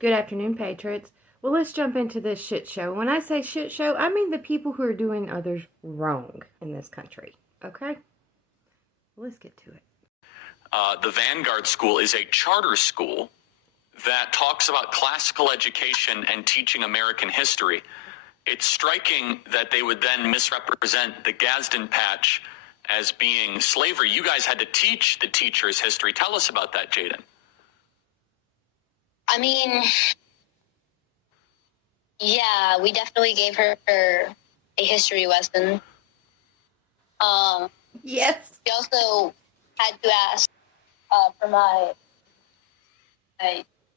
Good afternoon, Patriots. Well, let's jump into this shit show. When I say shit show, I mean the people who are doing others wrong in this country. Okay? Let's get to it. The Vanguard School is a charter school that talks about classical education and teaching American history. It's striking that they would then misrepresent the Gadsden Patch as being slavery. You guys had to teach the teachers history. Tell us about that, Jaden. I mean, yeah, we definitely gave her a history lesson. Yes. We also had to ask for my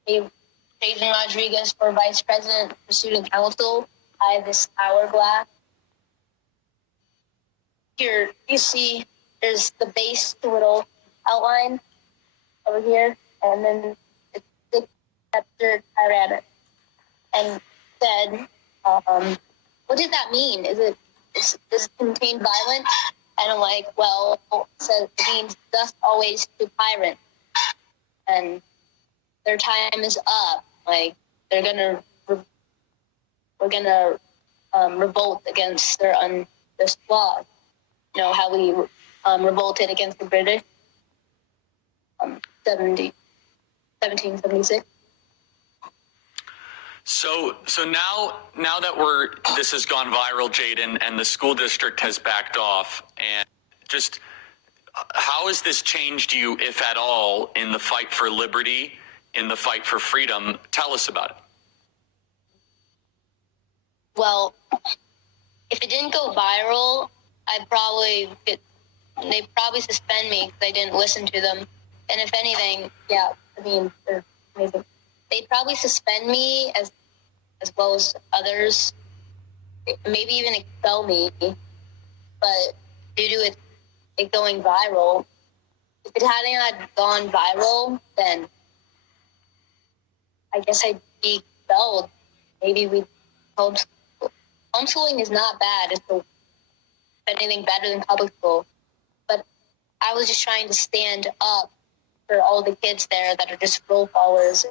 Jason Rodriguez for vice president for student council. I have this hourglass. Here, you see, there's the base, the little outline over here, and then it's the chapter tyrannic. And said, what does that mean? Does it contain violence? And I'm like, well, it means thus always to tyrant. And their time is up. Like, we're gonna revolt against their unjust laws. You know how we revolted against the British, 1776. So now that this has gone viral, Jaden, and the school district has backed off, and just how has this changed you, if at all, in the fight for liberty, in the fight for freedom? Tell us about it. Well, if it didn't go viral, they'd probably suspend me because I didn't listen to them. And if anything, yeah, I mean, they're amazing. They'd probably suspend me as well as others, maybe even expel me. But due to it going viral, if it hadn't gone viral, then I guess I'd be expelled. Maybe we'd homeschool. Homeschooling is not bad. It's anything better than public school. But I was just trying to stand up for all the kids there that are just role followers,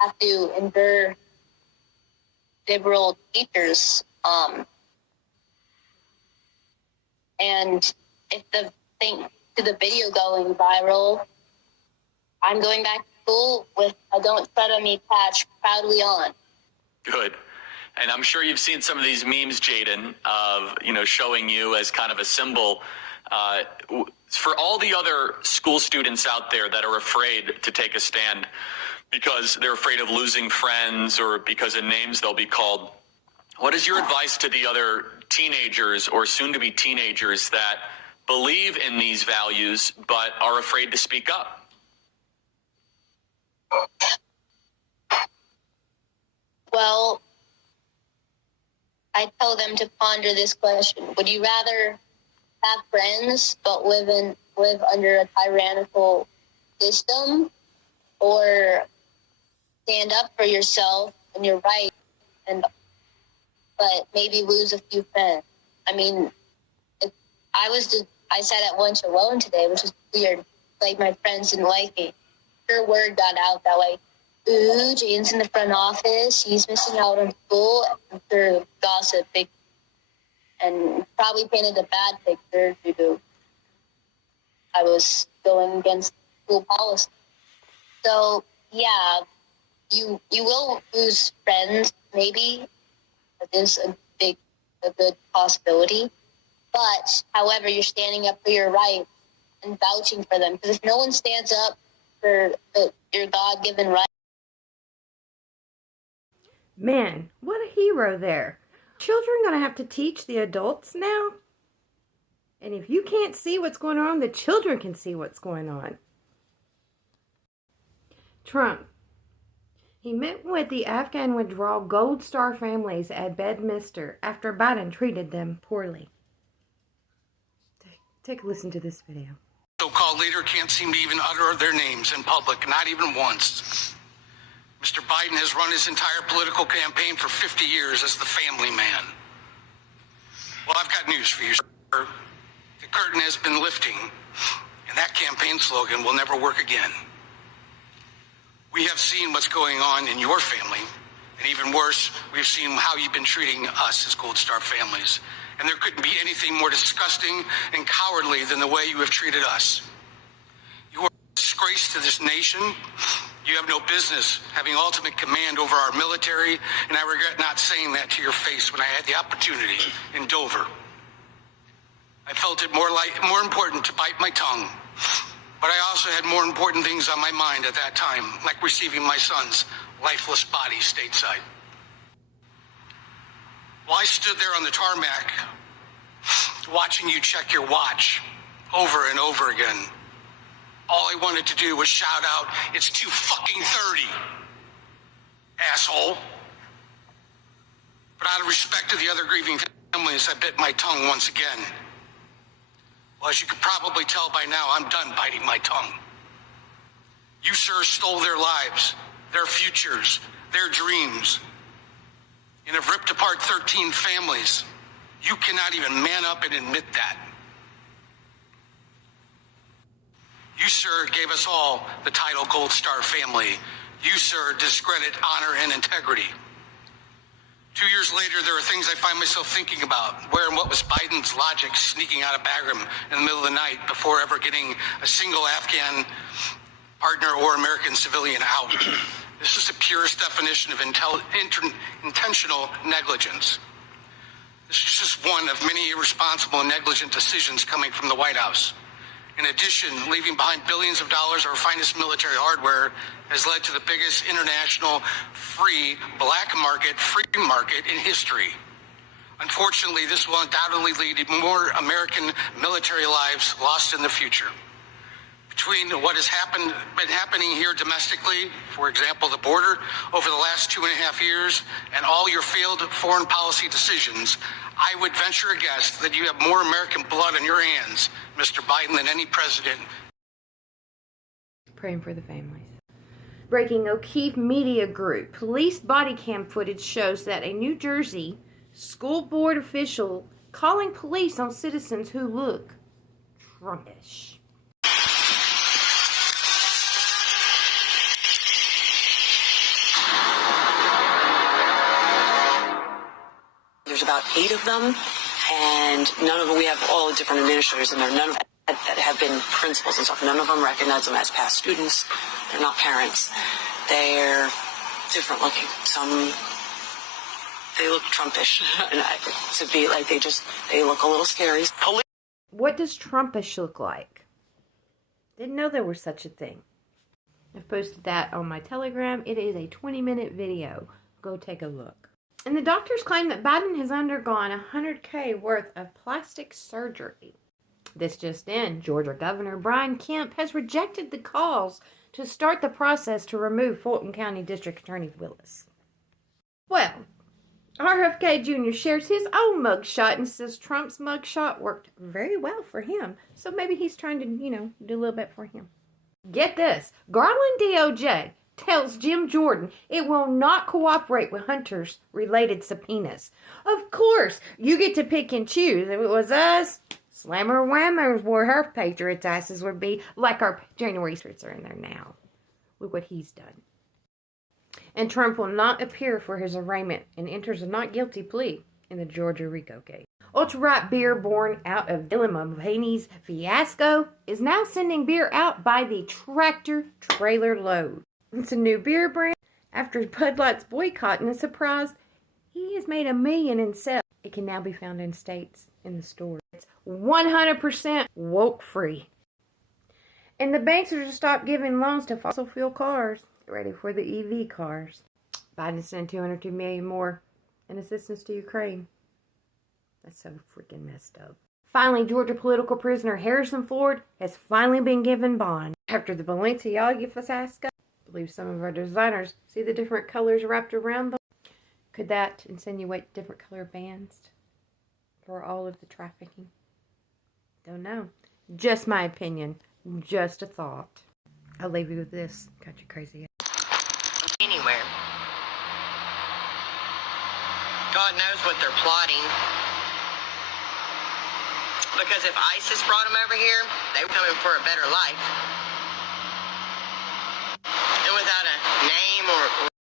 have to endure liberal teachers. And if the video going viral, I'm going back to school with a Don't Tread on Me patch proudly on. Good. And I'm sure you've seen some of these memes, Jaden, of, showing you as kind of a symbol. For all the other school students out there that are afraid to take a stand because they're afraid of losing friends or because of names they'll be called, what is your advice to the other teenagers or soon-to-be teenagers that believe in these values but are afraid to speak up? Well, I tell them to ponder this question. Would you rather have friends but live under a tyrannical system, or stand up for yourself and your right, but maybe lose a few friends? I mean, I sat at lunch alone today, which is weird. Like, my friends didn't like me. Sure, word got out that way. Ooh, Jane's in the front office. She's missing out on school. After gossip, and probably painted a bad picture due to I was going against school policy. So yeah, you will lose friends. Maybe that is a good possibility. But however, you're standing up for your rights and vouching for them. Because if no one stands up for your God-given right. Man, what a hero there. Children gonna have to teach the adults now? And if you can't see what's going on, the children can see what's going on. Trump. He met with the Afghan withdrawal Gold Star families at Bedminster after Biden treated them poorly. Take a listen to this video. So-called leader can't seem to even utter their names in public, not even once. Mr. Biden has run his entire political campaign for 50 years as the family man. Well, I've got news for you, sir. The curtain has been lifting, and that campaign slogan will never work again. We have seen what's going on in your family, and even worse, we've seen how you've been treating us as Gold Star families. And there couldn't be anything more disgusting and cowardly than the way you have treated us. You are a disgrace to this nation. You have no business having ultimate command over our military, and I regret not saying that to your face when I had the opportunity in Dover. I felt it more important to bite my tongue, but I also had more important things on my mind at that time, like receiving my son's lifeless body stateside. While I stood there on the tarmac, watching you check your watch over and over again, all I wanted to do was shout out, "It's 2:30, asshole." But out of respect to the other grieving families, I bit my tongue once again. Well, as you could probably tell by now, I'm done biting my tongue. You, sir, stole their lives, their futures, their dreams, and have ripped apart 13 families. You cannot even man up and admit that. You, sir, gave us all the title Gold Star family. You, sir, discredit honor and integrity. 2 years later, there are things I find myself thinking about. Where and what was Biden's logic sneaking out of Bagram in the middle of the night before ever getting a single Afghan partner or American civilian out? This is the purest definition of intentional negligence. This is just one of many irresponsible and negligent decisions coming from the White House. In addition, leaving behind billions of dollars of our finest military hardware has led to the biggest international free market in history. Unfortunately, this will undoubtedly lead to more American military lives lost in the future. Between what has been happening here domestically, for example, the border, over the last 2.5 years, and all your failed foreign policy decisions, I would venture a guess that you have more American blood on your hands, Mr. Biden, than any president. Praying for the families. Breaking O'Keefe Media Group. Police body cam footage shows that a New Jersey school board official calling police on citizens who look Trumpish. There's about 8 of them, and none of them, we have all the different administrators in there, none of them that have been principals and stuff. None of them recognize them as past students. They're not parents. They're different looking. Some, they look Trumpish. And to be like, they look a little scary. What does Trumpish look like? Didn't know there was such a thing. I've posted that on my Telegram. It is a 20-minute video. Go take a look. And the doctors claim that Biden has undergone $100K worth of plastic surgery. This just in, Georgia Governor Brian Kemp has rejected the calls to start the process to remove Fulton County District Attorney Willis. Well, RFK Jr. shares his own mugshot and says Trump's mugshot worked very well for him. So maybe he's trying to, do a little bit for him. Get this. Garland DOJ tells Jim Jordan it will not cooperate with Hunter's related subpoenas. Of course, you get to pick and choose. If it was us, Slammer Whammers where her Patriots asses would be, like our January 6th are in there now. Look what he's done. And Trump will not appear for his arraignment and enters a not guilty plea in the Georgia RICO case. Ultra-right beer born out of Dylan Mulvaney's fiasco is now sending beer out by the tractor trailer load. It's a new beer brand. After Bud Light's boycott and a surprise, he has made $1 million in sales. It can now be found in states in the store. It's 100% woke free. And the banks are to stop giving loans to fossil fuel cars. Get ready for the EV cars. Biden sent $202 million more in assistance to Ukraine. That's so freaking messed up. Finally, Georgia political prisoner Harrison Ford has finally been given bond after the Balenciaga fiasco. I believe some of our designers see the different colors wrapped around them. Could that insinuate different color bands for all of the trafficking? Don't know. Just my opinion. Just a thought. I'll leave you with this. Got you crazy. Anywhere. God knows what they're plotting. Because if ISIS brought them over here, they were coming for a better life. And without a or